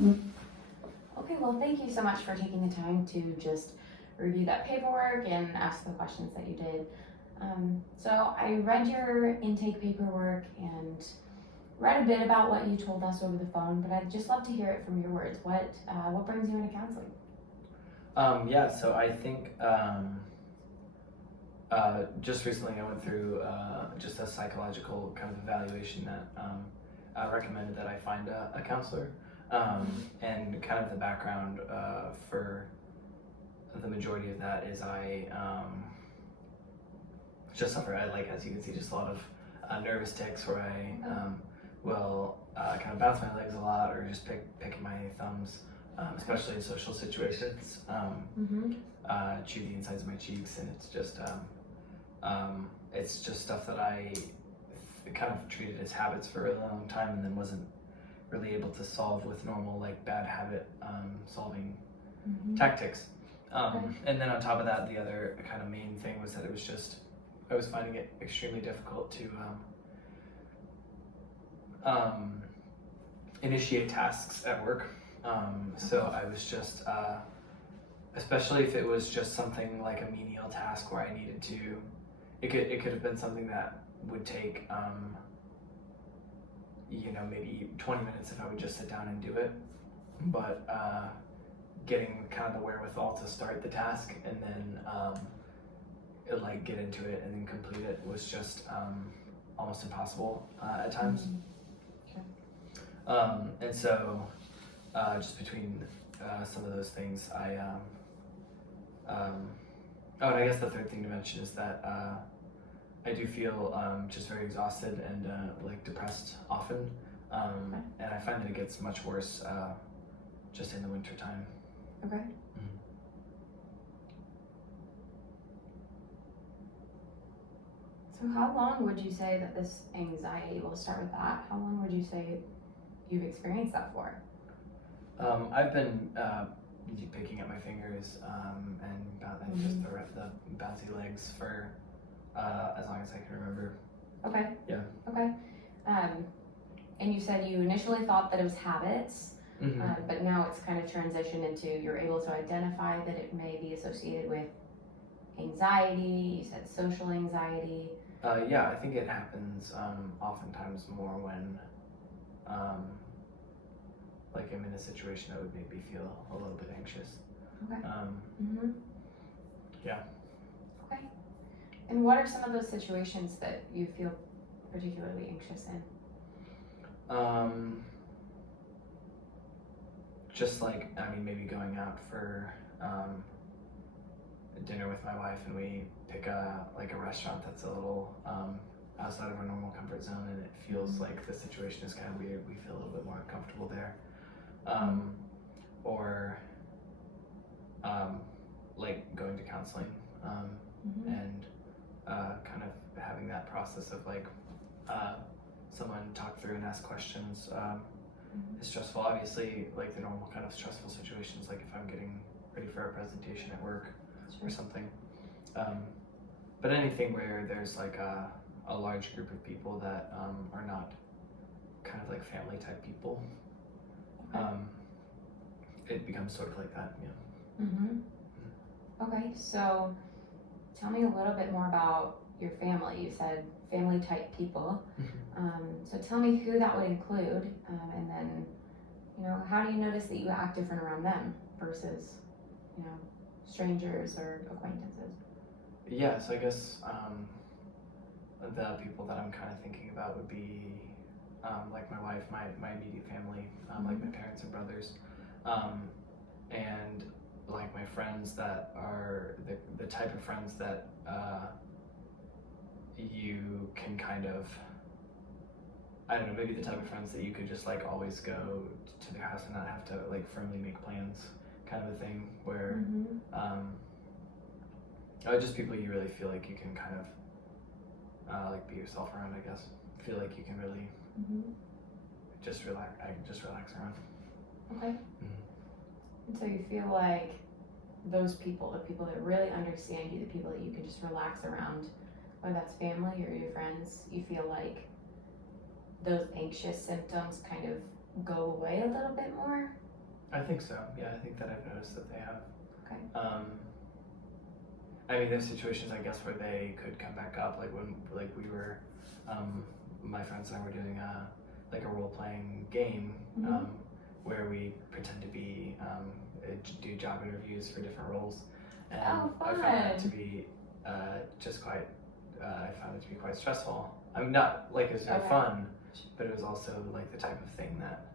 Okay, well, thank you so much for taking the time to just review that paperwork and ask the questions that you did. So I read your intake paperwork and read a bit about what you told us over the phone, but I'd just love to hear it from your words. What brings you into counseling? So I think just recently I went through just a psychological kind of evaluation that recommended that I find a counselor. And kind of the background for the majority of that is I just suffer, as you can see, just a lot of nervous tics where I will kind of bounce my legs a lot or just picking my thumbs, especially in social situations, chew the insides of my cheeks, and it's just stuff that I kind of treated as habits for a really long time and then wasn't really able to solve with normal bad habit solving tactics. And then on top of that, the other kind of main thing was that it was just I was finding it extremely difficult to initiate tasks at work. So I was just, especially if it was just something like a menial task where I needed to, it could have been something that would take, maybe 20 minutes if I would just sit down and do it. But getting kind of the wherewithal to start the task and then get into it and then complete it was just almost impossible at times. And so just between some of those things, and I guess the third thing to mention is that I do feel just very exhausted and depressed often, and I find that it gets much worse just in the winter time. Okay. So how long would you say that this anxiety, we'll start with that, how long would you say you've experienced that for? I've been picking at my fingers and just the bouncy legs for as long as I can remember. Okay. Yeah. Okay. And you said you initially thought that it was habits, but now it's kind of transitioned into you're able to identify that it may be associated with anxiety. You said social anxiety. Yeah, I think it happens oftentimes more when I'm in a situation that would make me feel a little bit anxious. Okay. Yeah. Okay. And what are some of those situations that you feel particularly anxious in? Just maybe going out for dinner with my wife and we pick a restaurant that's a little outside of our normal comfort zone and it feels like the situation is kind of weird. We feel a little bit more uncomfortable there. Or going to counseling and kind of having that process of someone talk through and ask questions is stressful. Obviously, the normal kind of stressful situations, like if I'm getting ready for a presentation at work or something. But anything where there's a large group of people that are not kind of family type people, it becomes sort of like that, yeah. Okay, so tell me a little bit more about your family. You said family type people. So tell me who that would include, and then, how do you notice that you act different around them versus, strangers or acquaintances? Yeah, so I guess the people that I'm kind of thinking about would be my wife, my immediate family, my parents and brothers, and my friends that are the type of friends that you can kind of, I don't know, maybe the type of friends that you could just always go to their house and not have to firmly make plans kind of a thing where just people you really feel like you can kind of be yourself around, I guess. Feel like you can really just relax around. Okay. And so you feel like those people, the people that really understand you, the people that you can just relax around, whether that's family or your friends, you feel like those anxious symptoms kind of go away a little bit more? I think so. Yeah, I think that I've noticed that they have. Okay. I mean, there's situations, I guess, where they could come back up, like when, like we were, my friends and I were doing a role-playing game, Mhm. where we pretend to be, do job interviews for different roles, and Oh, I found that to fun. be, just quite, I found it to be quite stressful. I mean, not like it was very Okay. fun, but it was also like the type of thing that,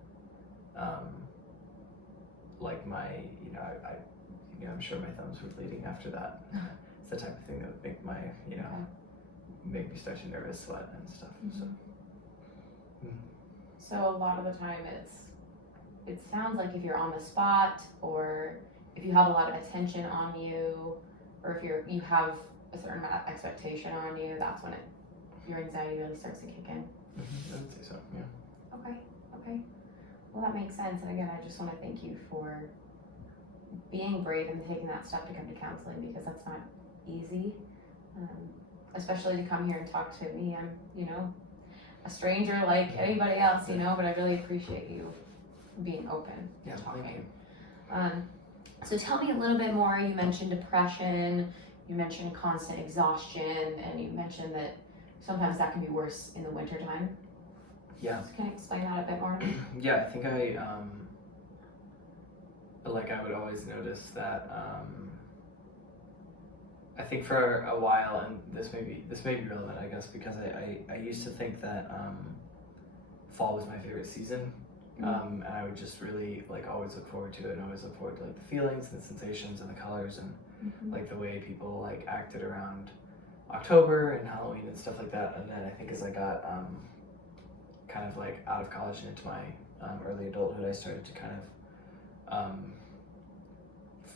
like my, I'm sure my thumbs were bleeding after that. It's the type of thing that would make my, make me start to nervous sweat and stuff. So. So a lot of the time it sounds like if you're on the spot, or if you have a lot of attention on you, or if you have a certain amount of expectation on you, that's when your anxiety really starts to kick in. I would say so, yeah. Okay. Well, that makes sense. And again, I just want to thank you for being brave and taking that step to come to counseling, because that's not easy. Especially to come here and talk to me. I'm, a stranger like anybody else, but I really appreciate you being open and talking. Thank you. So tell me a little bit more. You mentioned depression, you mentioned constant exhaustion, and you mentioned that sometimes that can be worse in the wintertime. Yeah. So can you explain that a bit more to me? Yeah, I think I would always notice that, I think for a while, and this may be relevant, I guess, because I used to think that fall was my favorite season, and I would just really always look forward to it, and always look forward to the feelings and the sensations and the colors and the way people acted around October and Halloween and stuff like that. And then I think as I got kind of out of college and into my early adulthood, I started to kind of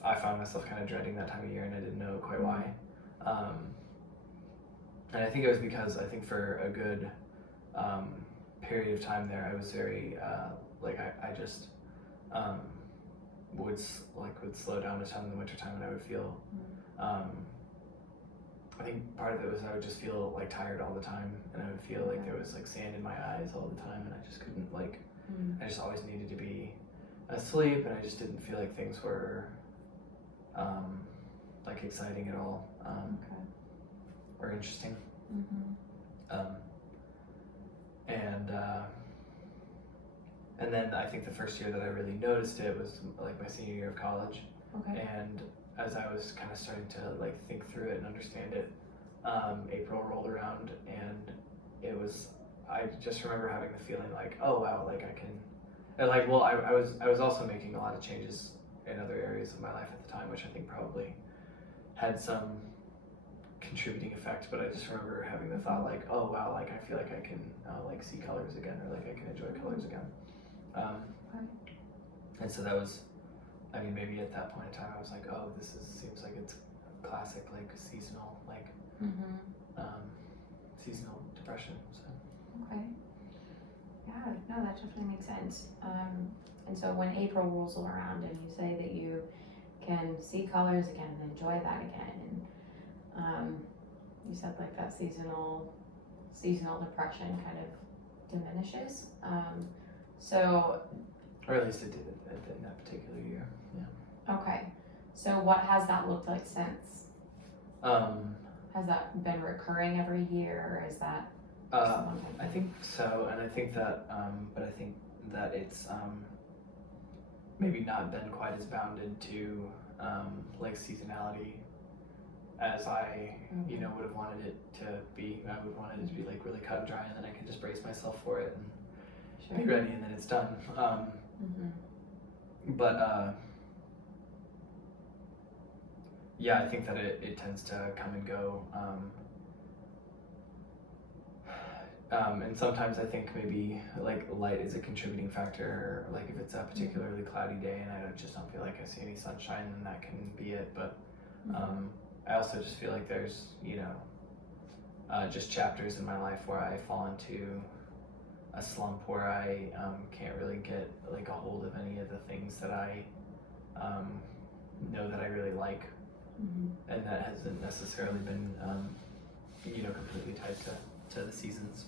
I found myself kind of dreading that time of year, and I didn't know quite why. And I think it was because I think for a good period of time there, I was very I just would slow down a ton in the wintertime, and I would feel I think part of it was I would just feel tired all the time, and I would feel like there was sand in my eyes all the time, and I just couldn't I just always needed to be asleep, and I just didn't feel like things were exciting at all, or interesting. And then I think the first year that I really noticed it was my senior year of college. And as I was kind of starting to think through it and understand it, April rolled around, and I just remember having the feeling oh wow, I can, and I was also making a lot of changes in other areas of my life at the time, which I think probably had some contributing effect, but I just remember having the thought oh wow, I feel like I can see colors again, or I can enjoy colors again. And so that was, I mean, maybe at that point in time I was oh, seems like it's classic seasonal seasonal depression. So. Okay. Yeah, no, that definitely makes sense. And so when April rolls around and you say that you can see colors again and enjoy that again, and you said that seasonal depression kind of diminishes. So. Or at least it did in that particular year. Yeah. Okay. So what has that looked like since? Has that been recurring every year, or is that? I think so, and I think that, but I think that it's maybe not been quite as bounded to seasonality as I would have wanted it to be. I would want it to be really cut and dry, and then I can just brace myself for it and be ready, and then it's done. But yeah, I think that it tends to come and go. And sometimes I think maybe light is a contributing factor. If it's a particularly cloudy day and I just don't feel like I see any sunshine, then that can be it. But I also just feel like there's just chapters in my life where I fall into a slump where I can't really get a hold of any of the things that I know that I really like, and that hasn't necessarily been completely tied to the seasons.